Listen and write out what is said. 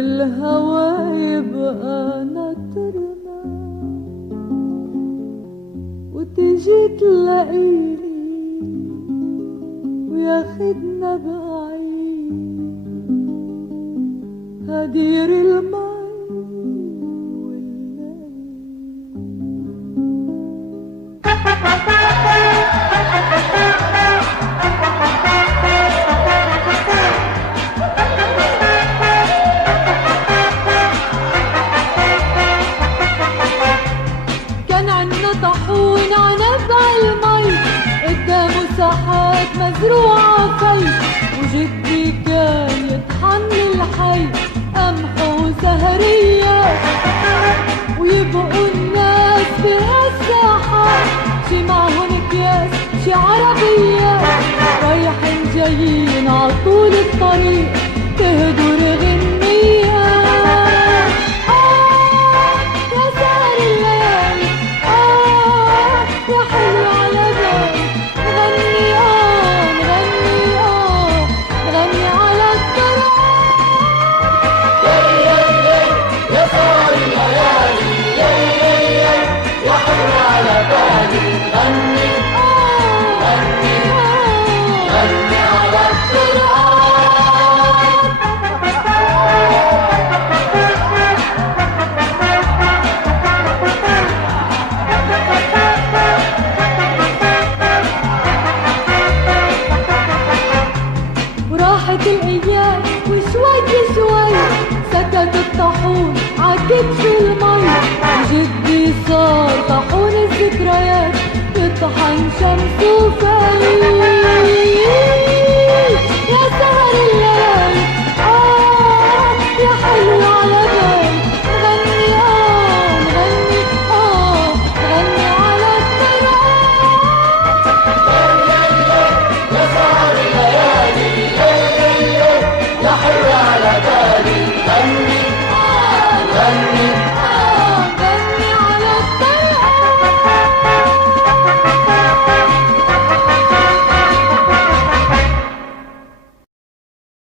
والهوى يبقى ناطرنا، وتيجي تلاقيني وياخدنا بعيد هدير المي طحون عنب عالمي قدامه ساحات مزروعة في، وجدي كان يطحن الحي قمح وسهريات، ويبقوا الناس بهالساحات شي معهم اكياس شي عربيات، رايحين جايين عطول الطريق تهدر غنيات. راحت الايام وشوي شوي سكت الطاحون عكت في المي، وجدي صار طاحون الذكريات يطحن شمس وفي. يا سهر الليالي يا حلو على بالي نغني نغني نغني على التراب. يا سهر الليالي يا حلو على بالي غني غني